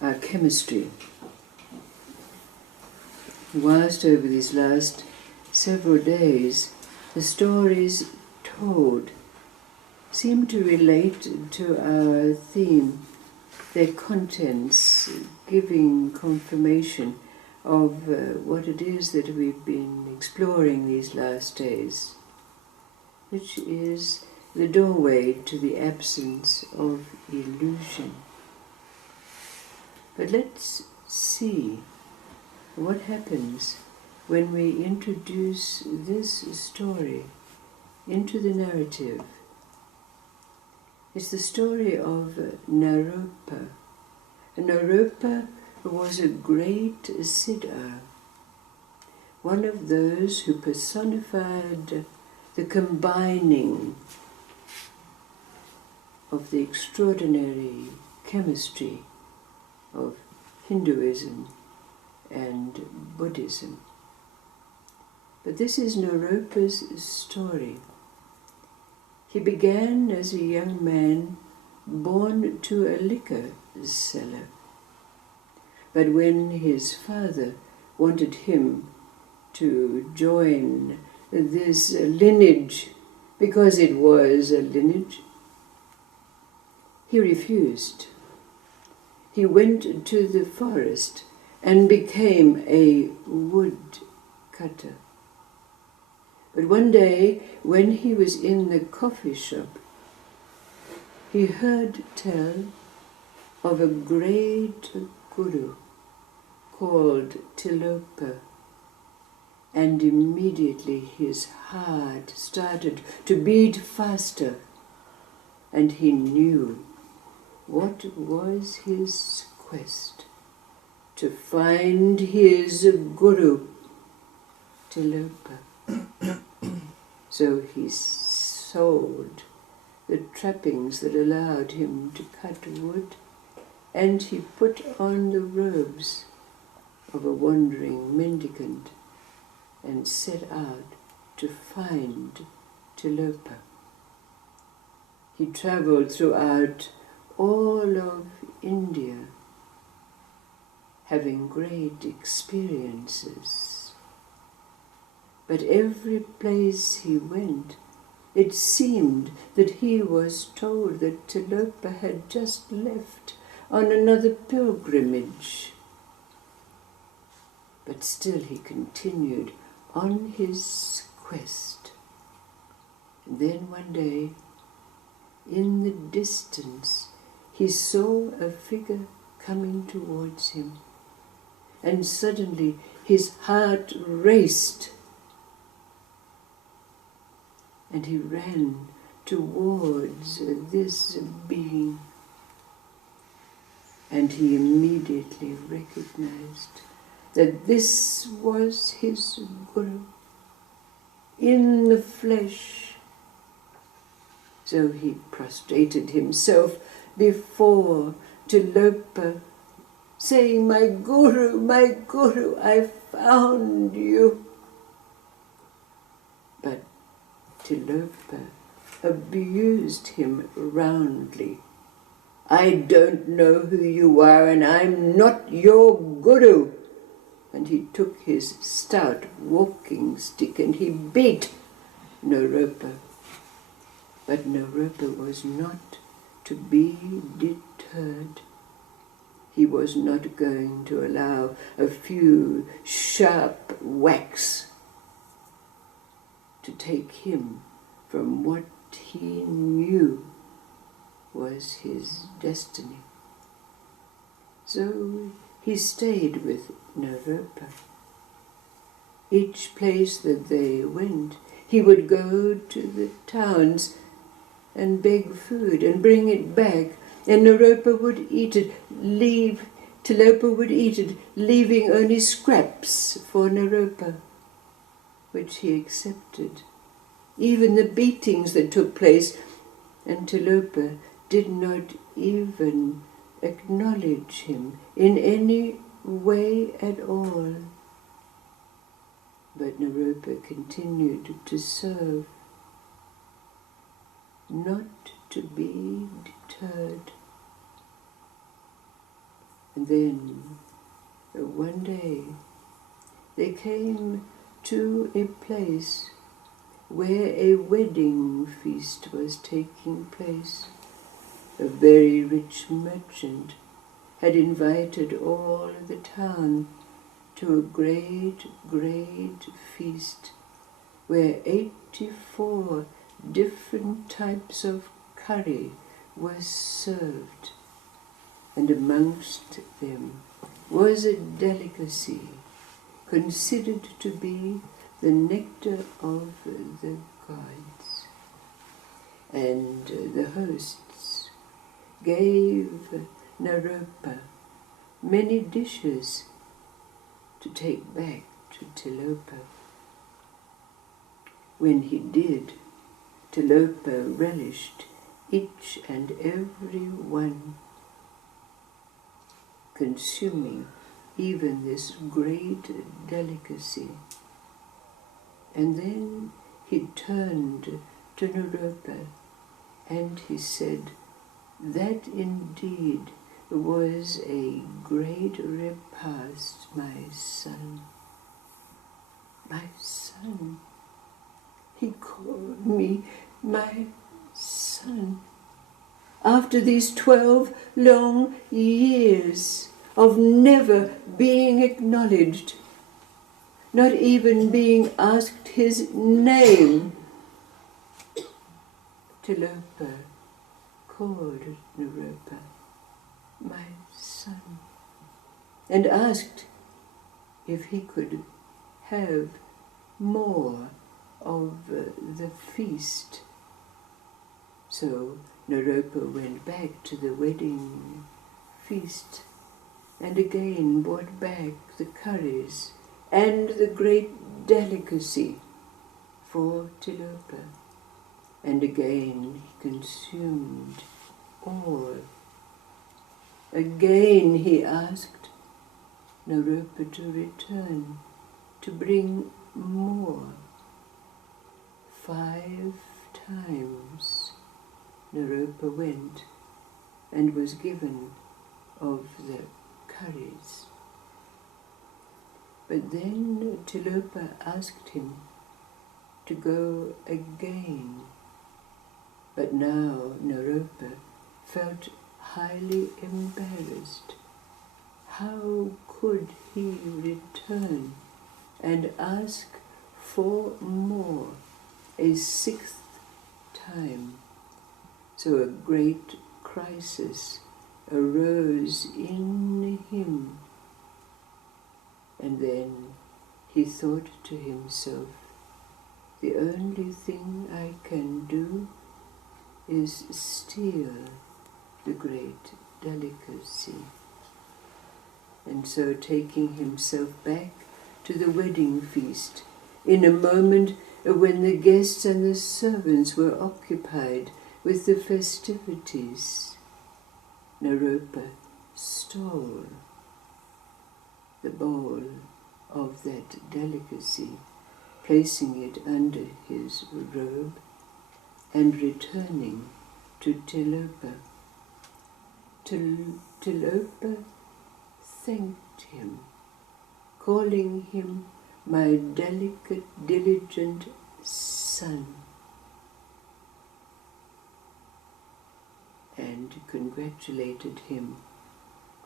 our chemistry. Whilst over these last several days, the stories told seem to relate to our theme, their contents giving confirmation of what it is that we've been exploring these last days, which is the doorway to the absence of illusion. But let's see what happens when we introduce this story into the narrative. It's the story of Naropa. Naropa was a great siddha, one of those who personified the combining of the extraordinary chemistry of Hinduism and Buddhism. But this is Naropa's story. He began as a young man born to a liquor seller. But when his father wanted him to join this lineage, because it was a lineage, he refused. He went to the forest and became a woodcutter. But one day, when he was in the coffee shop, he heard tell of a great guru called Tilopa, and immediately his heart started to beat faster, and he knew what was his quest: to find his guru, Tilopa. So he sold the trappings that allowed him to cut wood, and he put on the robes of a wandering mendicant and set out to find Tilopa. He travelled throughout all of India, having great experiences. But every place he went, it seemed that he was told that Tilopa had just left on another pilgrimage. But still he continued on his quest. And then one day, in the distance, he saw a figure coming towards him, and suddenly his heart raced, and he ran towards this being, and he immediately recognized that this was his guru in the flesh. So he prostrated himself before Tilopa, saying, my Guru, I found you." But Tilopa abused him roundly. "I don't know who you are, and I'm not your Guru." And he took his stout walking stick and he beat Naropa. But Naropa was not to be deterred. He was not going to allow a few sharp whacks to take him from what he knew was his destiny. So he stayed with Naropa. Each place that they went, he would go to the towns and beg food and bring it back, and Naropa would eat it, Tilopa would eat it, leaving only scraps for Naropa, which he accepted. Even the beatings that took place, and Tilopa did not even acknowledge him in any way at all. But Naropa continued to serve, not to be deterred. And then, one day, they came to a place where a wedding feast was taking place. A very rich merchant had invited all the town to a great, great feast where 84 different types of curry were served, and amongst them was a delicacy considered to be the nectar of the gods. And the hosts gave Naropa many dishes to take back to Tilopa. When he did, Tilopa relished each and every one, consuming even this great delicacy. And then he turned to Naropa and he said, "That indeed was a great repast, my son." My son. He called me my son. After these 12 long years of never being acknowledged, not even being asked his name, Tilopa called Naropa my son and asked if he could have more of the feast. So Naropa went back to the wedding feast and again brought back the curries and the great delicacy for Tilopa. And again he consumed all. Again he asked Naropa to return, to bring more. 5 times Naropa went and was given of the curries. But then Tilopa asked him to go again. But now Naropa felt highly embarrassed. How could he return and ask for more a 6th time? So a great crisis arose in him. And then he thought to himself, the only thing I can do is steal the great delicacy. And so taking himself back to the wedding feast, in a moment when the guests and the servants were occupied with the festivities, Naropa stole the bowl of that delicacy, placing it under his robe and returning to Tilopa. Tilopa thanked him, calling him my delicate, diligent son, and congratulated him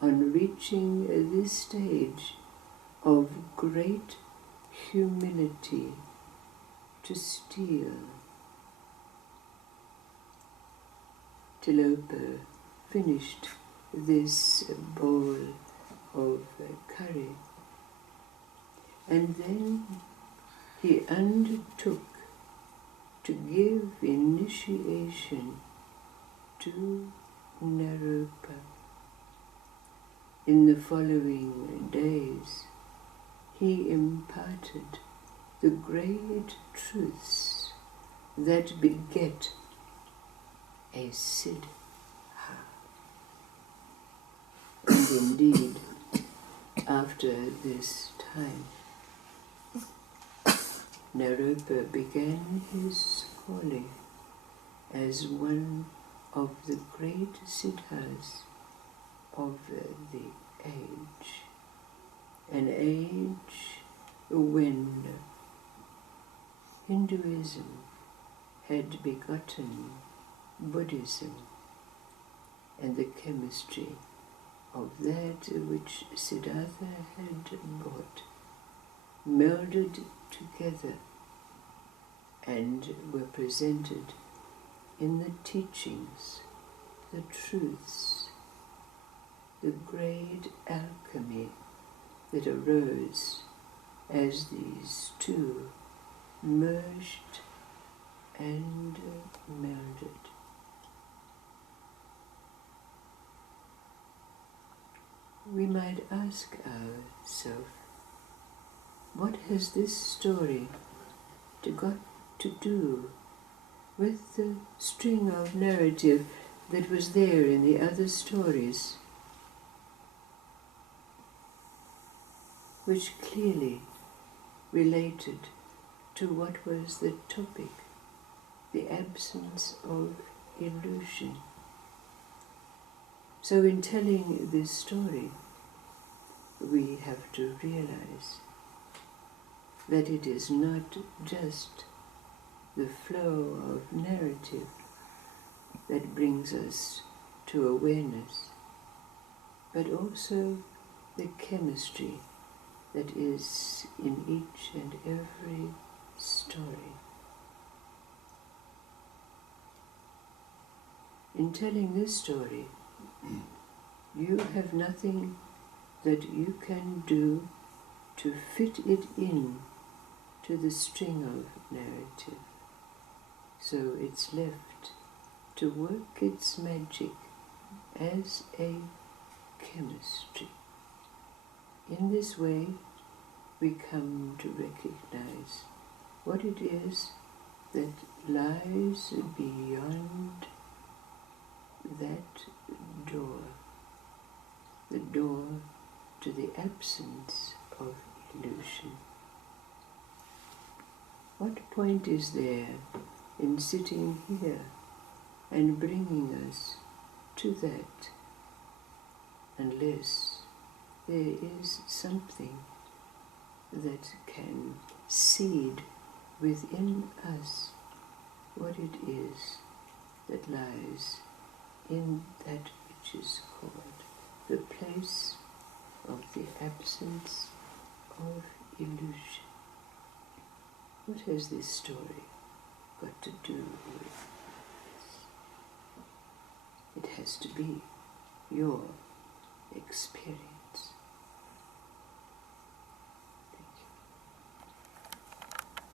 on reaching this stage of great humility to steal. Tilopa finished this bowl of curry, and then he undertook to give initiation to Naropa. In the following days, he imparted the great truths that beget a Siddha. And indeed, after this time, Naropa began his calling as one of the great Siddhas of the age, an age when Hinduism had begotten Buddhism, and the chemistry of that which Siddhartha had brought melded together and were presented in the teachings, the truths, the great alchemy that arose as these two merged and melded. We might ask ourselves, what has this story got to do with the string of narrative that was there in the other stories, which clearly related to what was the topic, the absence of illusion? So in telling this story, we have to realize that it is not just the flow of narrative that brings us to awareness, but also the chemistry that is in each and every story. In telling this story, you have nothing that you can do to fit it in to the string of narrative. So it's left to work its magic as a chemistry. In this way, we come to recognize what it is that lies beyond that door, the door to the absence of illusion. What point is there in sitting here and bringing us to that, unless there is something that can seed within us what it is that lies in that which is called the place of the absence of illusion? What has this story got to do with this? It has to be your experience.